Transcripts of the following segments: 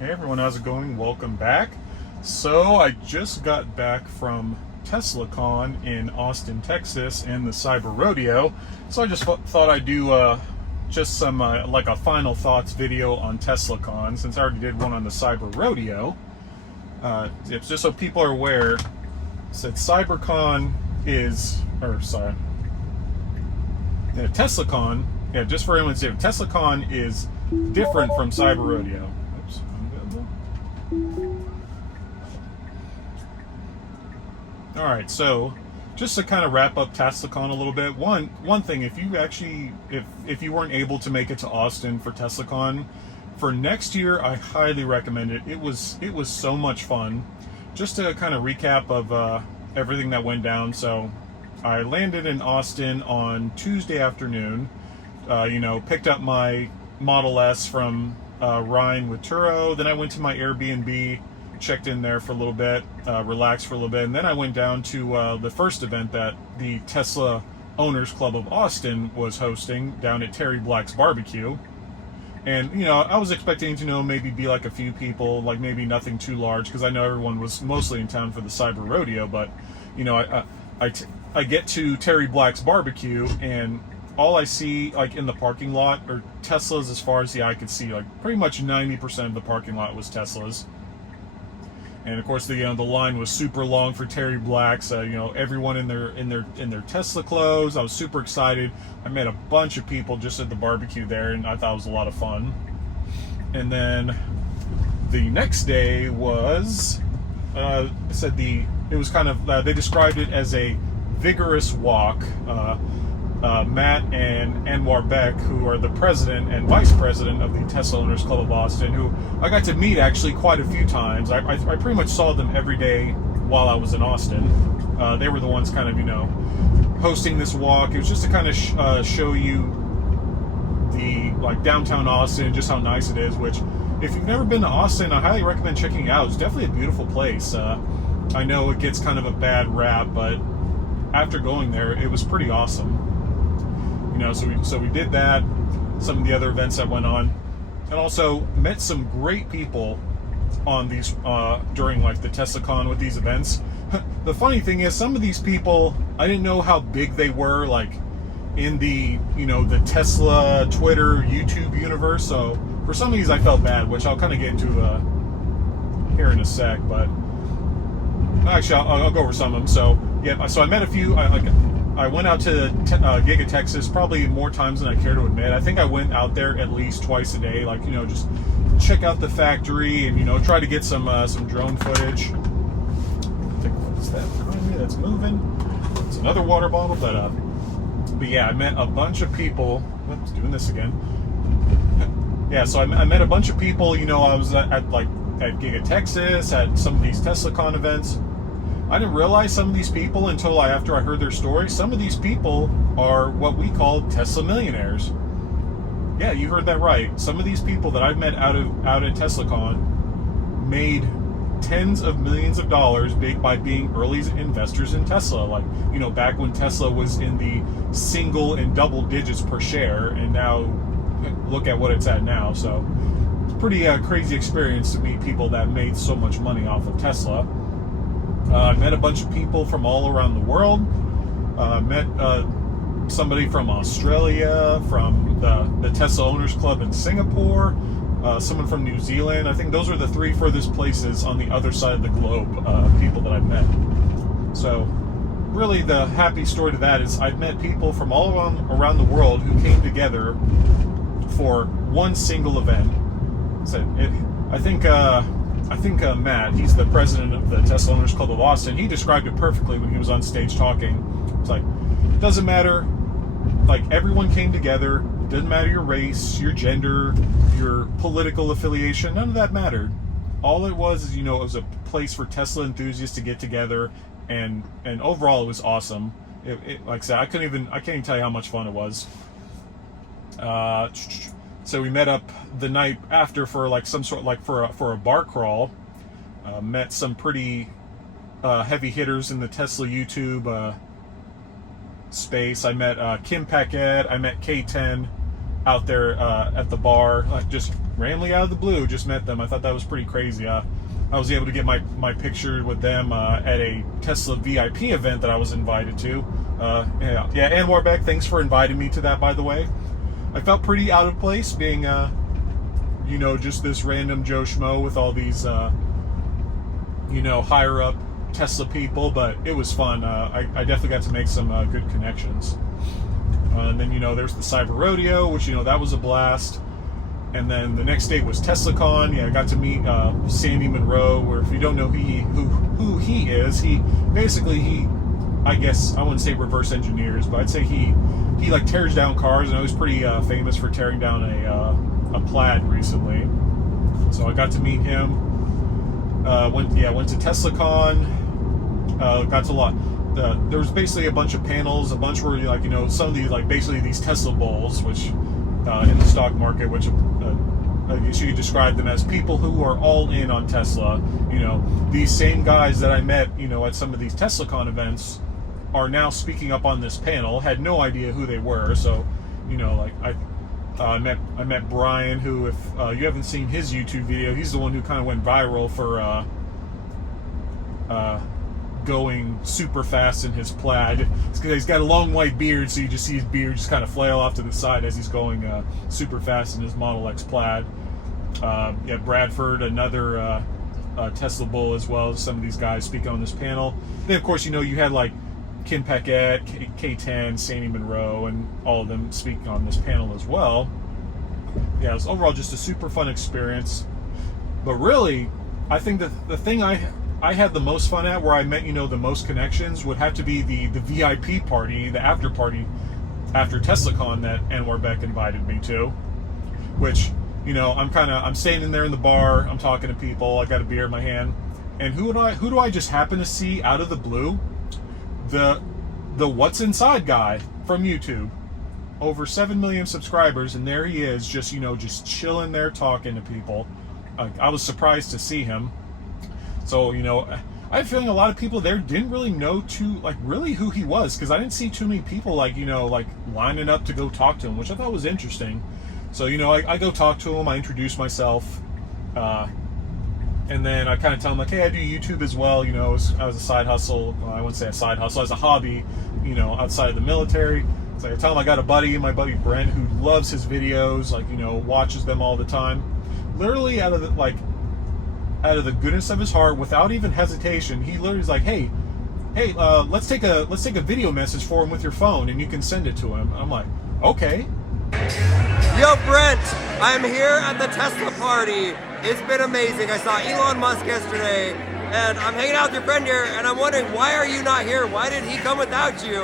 Hey everyone, how's it going? Welcome back. So I just got back from TeslaCon in Austin, Texas, and the Cyber Rodeo. So I just thought I'd do just some like a final thoughts video on TeslaCon, since I already did one on the Cyber Rodeo. It's just so people are aware. Said TeslaCon just for everyone's different. TeslaCon is different from Cyber Rodeo. Oops. All right, so just to kind of wrap up TeslaCon a little bit, one thing, if you weren't able to make it to Austin for TeslaCon for next year, I highly recommend it. It was so much fun. Just to kind of recap of everything that went down. So I landed in Austin on Tuesday afternoon. Picked up my Model S from Ryan with Turo. Then I went to my Airbnb, checked in there for a little bit, relaxed for a little bit, and then I went down to the first event that the Tesla Owners Club of Austin was hosting down at Terry Black's Barbecue. And, I was expecting to, maybe be like a few people, like maybe nothing too large, because I know everyone was mostly in town for the Cyber Rodeo, but, I get to Terry Black's Barbecue, and all I see, like, in the parking lot are Teslas as far as the eye could see. Like, pretty much 90% of the parking lot was Teslas. And of course, the line was super long for Terry Black's. Everyone in their Tesla clothes. I was super excited. I met a bunch of people just at the barbecue there, and I thought it was a lot of fun. And then the next day was, it was kind of, they described it as a vigorous walk. Matt and Anwar Beck, who are the president and vice president of the Tesla Owners Club of Austin, who I got to meet actually quite a few times. I pretty much saw them every day while I was in Austin. They were the ones kind of, hosting this walk. It was just to kind of show you the, like, downtown Austin, just how nice it is, which, if you've never been to Austin, I highly recommend checking it out. It's definitely a beautiful place. I know it gets kind of a bad rap, but after going there, it was pretty awesome. So we did that, some of the other events that went on, and also met some great people on these during, like, the TeslaCon with these events. The funny thing is, some of these people, I didn't know how big they were, like, in the the Tesla, Twitter, YouTube universe. So for some of these, I felt bad, which I'll kind of get into here in a sec. But actually, I'll go over some of them. So yeah, so I met a few. I went out to Giga Texas probably more times than I care to admit. I think I went out there at least twice a day, like, just check out the factory and, try to get some drone footage. What's that behind me that's moving? It's another water bottle, but yeah, I met a bunch of people. Oops, doing this again. Yeah, so I met a bunch of people, I was at Giga Texas, at some of these TeslaCon events. I didn't realize some of these people until after I heard their story. Some of these people are what we call Tesla millionaires. Yeah, you heard that right. Some of these people that I've met out at TeslaCon made tens of millions of dollars by being early investors in Tesla. Like, back when Tesla was in the single and double digits per share, and now look at what it's at now. So it's a pretty crazy experience to meet people that made so much money off of Tesla. I met a bunch of people from all around the world. Met somebody from Australia, from the Tesla Owners Club in Singapore, someone from New Zealand. I think those are the three furthest places on the other side of the globe, people that I've met. So really the happy story to that is I've met people from all around the world who came together for one single event. So I think Matt, he's the president of the Tesla Owners Club of Austin, he described it perfectly when he was on stage talking. It's like, it doesn't matter, like, everyone came together, doesn't matter your race, your gender, your political affiliation, none of that mattered. All it was is, it was a place for Tesla enthusiasts to get together, and overall it was awesome. Like I said, I can't even tell you how much fun it was. So we met up the night after for, like, some sort, like, for a bar crawl. Met some pretty heavy hitters in the Tesla YouTube space. I met Kim Paquette. I met K10. out there at the bar, like just randomly out of the blue, just met them. I thought that was pretty crazy. I was able to get my picture with them at a Tesla VIP event that I was invited to. Yeah, Anwar Beck, thanks for inviting me to that, by the way. I felt pretty out of place being, you know, just this random Joe Schmo with all these, you know, higher up Tesla people, but it was fun. I definitely got to make some good connections. And then, you know, there's the Cyber Rodeo, which, you know, that was a blast. And then the next day was TeslaCon. Yeah, I got to meet Sandy Monroe, where if you don't know who he is, he basically, I guess, I wouldn't say reverse engineers, but I'd say he like tears down cars, and I was pretty famous for tearing down a Plaid recently. So I got to meet him. Went to TeslaCon. Got to a lot. There was basically a bunch of panels, a bunch where, like, you know, some of these, like, basically these Tesla bulls, which in the stock market, which I guess you could describe them as people who are all in on Tesla. You know, these same guys that I met, you know, at some of these TeslaCon events are now speaking up on this panel. Had no idea who they were. So, you know, like I met Brian, who, if you haven't seen his YouTube video, he's the one who kind of went viral for going super fast in his Plaid. He's got a long white beard, so you just see his beard just kind of flail off to the side as he's going super fast in his Model X Plaid. Yeah, Bradford, another Tesla bull, as well as some of these guys speaking on this panel. Then, of course, you know, you had like Kim Paquette, K10, Sandy Monroe, and all of them speaking on this panel as well. Yeah, it was overall just a super fun experience. But really, I think that the thing I had the most fun at, where I met, you know, the most connections, would have to be the VIP party, the after party after TeslaCon that Anwar Beck invited me to. Which, you know, I'm standing there in the bar, I'm talking to people, I got a beer in my hand, and who do I just happen to see out of the blue? The What's Inside guy from YouTube. Over 7 million subscribers, and there he is, just, you know, just chilling there talking to people. I was surprised to see him. So, you know, I have a feeling a lot of people there didn't really know really who he was, because I didn't see too many people, like, you know, like lining up to go talk to him, which I thought was interesting. So, you know, I go talk to him, I introduce myself, and then I kind of tell him, like, hey, I do YouTube as well, you know, I was a side hustle. Well, I wouldn't say a side hustle, as a hobby, you know, outside of the military. So I tell him I got a buddy, my buddy Brent, who loves his videos, like, you know, watches them all the time. Literally out of the goodness of his heart, without even hesitation, he literally is like, hey, let's take a video message for him with your phone, and you can send it to him. I'm like, okay. Yo, Brent, I'm here at the Tesla party. It's been amazing. I saw Elon Musk yesterday, and I'm hanging out with your friend here, and I'm wondering, why are you not here? Why did he come without you?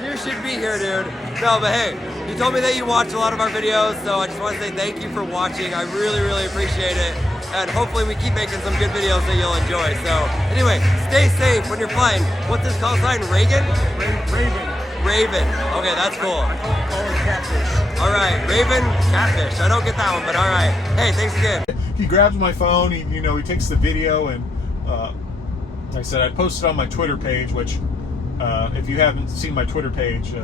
You should be here, dude. No, but hey, you told me that you watch a lot of our videos, so I just want to say thank you for watching. I really, really appreciate it. And hopefully we keep making some good videos that you'll enjoy. So anyway, stay safe when you're flying. What's this call sign? Reagan? Raven. Okay, that's cool. I call it catfish. All right, Raven, catfish. I don't get that one, but all right. Hey, thanks again. He grabs my phone, he takes the video, and like I said, I posted on my Twitter page, which if you haven't seen my Twitter page,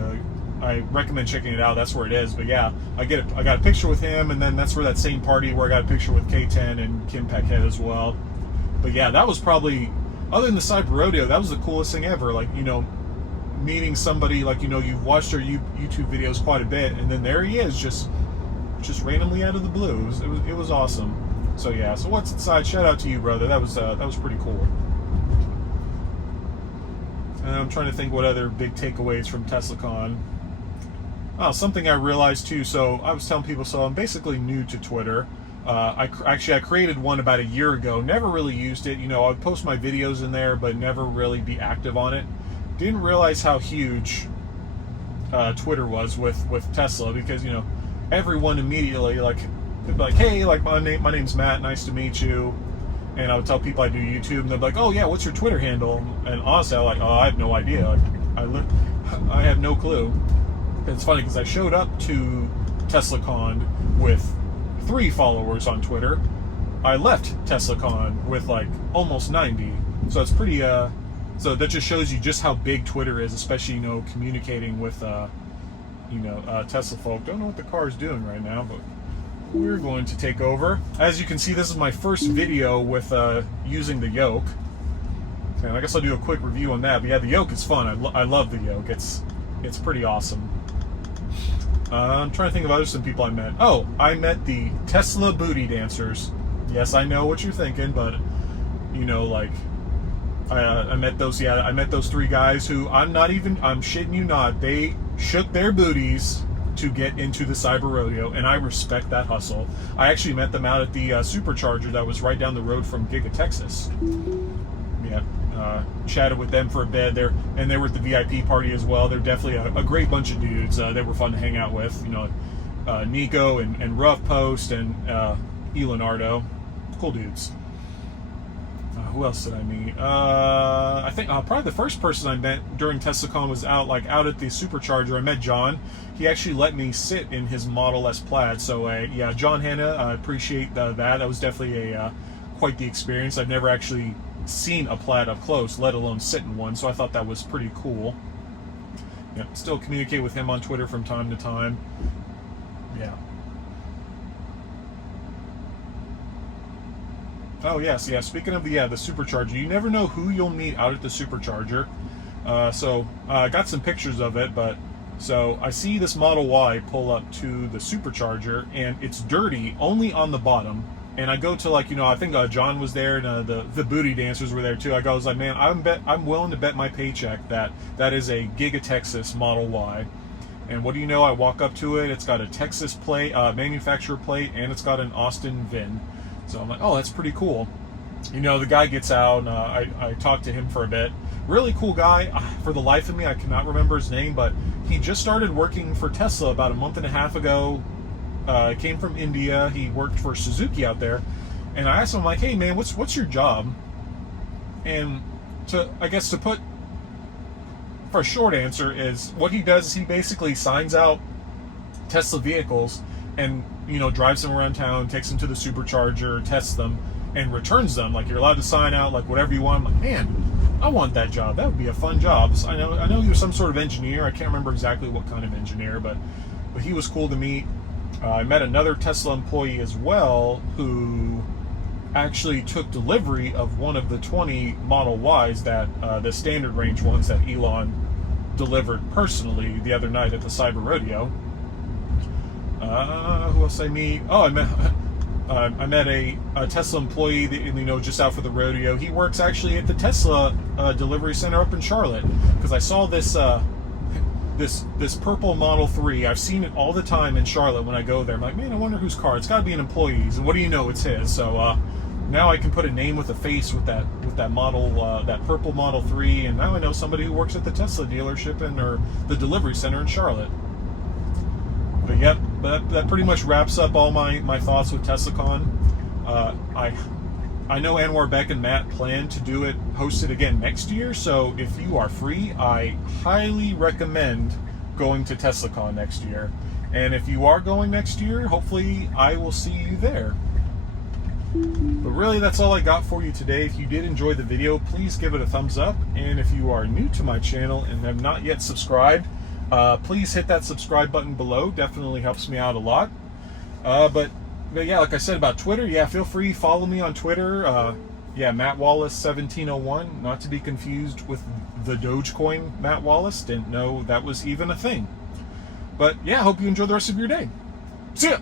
I recommend checking it out. That's where it is. But yeah, I got a picture with him, and then that's where that same party where I got a picture with K10 and Kim Paquette as well. But yeah, that was probably, other than the Cyber Rodeo, that was the coolest thing ever. Like, you know, meeting somebody, like, you know, you've watched their YouTube videos quite a bit, and then there he is, just randomly out of the blue. It was awesome. So yeah, so What's Inside, shout out to you, brother. That was pretty cool. And I'm trying to think what other big takeaways from TeslaCon. Oh, something I realized too. So I was telling people, so I'm basically new to Twitter. I created one about a year ago. Never really used it. You know, I'd post my videos in there, but never really be active on it. Didn't realize how huge Twitter was with Tesla, because, you know, everyone immediately like, hey, like, my name's Matt, nice to meet you. And I would tell people I do YouTube, and they'd be like, oh yeah, what's your Twitter handle? And honestly, I'm like, oh, I have no idea. Like, I have no clue. It's funny because I showed up to TeslaCon with 3 followers on Twitter. I left TeslaCon with like almost 90. So it's pretty, so that just shows you just how big Twitter is, especially, you know, communicating with Tesla folk. Don't know what the car is doing right now, but we're going to take over. As you can see, this is my first video with using the yoke. And I guess I'll do a quick review on that. But yeah, the yoke is fun. I love the yoke. It's pretty awesome. I'm trying to think of some people I met. Oh, I met the Tesla booty dancers. Yes, I know what you're thinking, but I met those. Yeah, I met those 3 guys who I'm shitting you not. They shook their booties to get into the cyber rodeo, and I respect that hustle. I actually met them out at the supercharger that was right down the road from Giga Texas. Yeah, chatted with them for a bit there, and they were at the VIP party as well. They're definitely a great bunch of dudes. They were fun to hang out with. Nico and Rough Post and Leonardo, cool dudes. Who else did I meet? I think probably the first person I met during TeslaCon was out at the supercharger. I met John. He actually let me sit in his Model S Plaid. So yeah, John Hanna, I appreciate that. That was definitely quite the experience. I've never actually seen a Plaid up close, let alone sit in one. So I thought that was pretty cool. Yeah, still communicate with him on Twitter from time to time. Yeah. Oh yes, yeah. Speaking of the supercharger, you never know who you'll meet out at the supercharger. So I got some pictures of it, but so I see this Model Y pull up to the supercharger, and it's dirty only on the bottom. And I go to I think John was there, and the booty dancers were there too. I was like, man, I'm willing to bet my paycheck that is a Giga Texas Model Y. And what do you know? I walk up to it. It's got a Texas plate, manufacturer plate, and it's got an Austin VIN. So I'm like, oh, that's pretty cool. The guy gets out, and I talked to him for a bit. Really cool guy. For the life of me, I cannot remember his name, but he just started working for Tesla about a month and a half ago. Came from India. He worked for Suzuki out there. And I asked him, I'm like, hey, man, what's your job? And for a short answer is what he does is he basically signs out Tesla vehicles and drives them around town, takes them to the supercharger, tests them, and returns them. Like, you're allowed to sign out whatever you want. I'm like, man, I want that job. That would be a fun job. So I know he was some sort of engineer. I can't remember exactly what kind of engineer, but he was cool to meet. I met another Tesla employee as well who actually took delivery of one of the 20 Model Ys that the standard range ones that Elon delivered personally the other night at the Cyber Rodeo. Who else I meet? Oh, I met a Tesla employee that, just out for the rodeo. He works actually at the Tesla delivery center up in Charlotte, because I saw this this purple Model 3. I've seen it all the time in Charlotte when I go there. I'm like, man, I wonder whose car. It's got to be an employee's. And what do you know? It's his. So now I can put a name with a face with that model, that purple Model 3, and now I know somebody who works at the Tesla dealership or the delivery center in Charlotte. But yep, that pretty much wraps up all my thoughts with TeslaCon. I know Anwar Beck and Matt plan to host it again next year, so if you are free, I highly recommend going to TeslaCon next year. And if you are going next year, hopefully I will see you there. But really, that's all I got for you today. If you did enjoy the video, please give it a thumbs up. And if you are new to my channel and have not yet subscribed, please hit that subscribe button below. Definitely helps me out a lot. But yeah, like I said about Twitter, yeah, feel free, follow me on Twitter. Yeah, Matt Wallace 1701, not to be confused with the Dogecoin Matt Wallace. Didn't know that was even a thing. But yeah, hope you enjoy the rest of your day. See ya!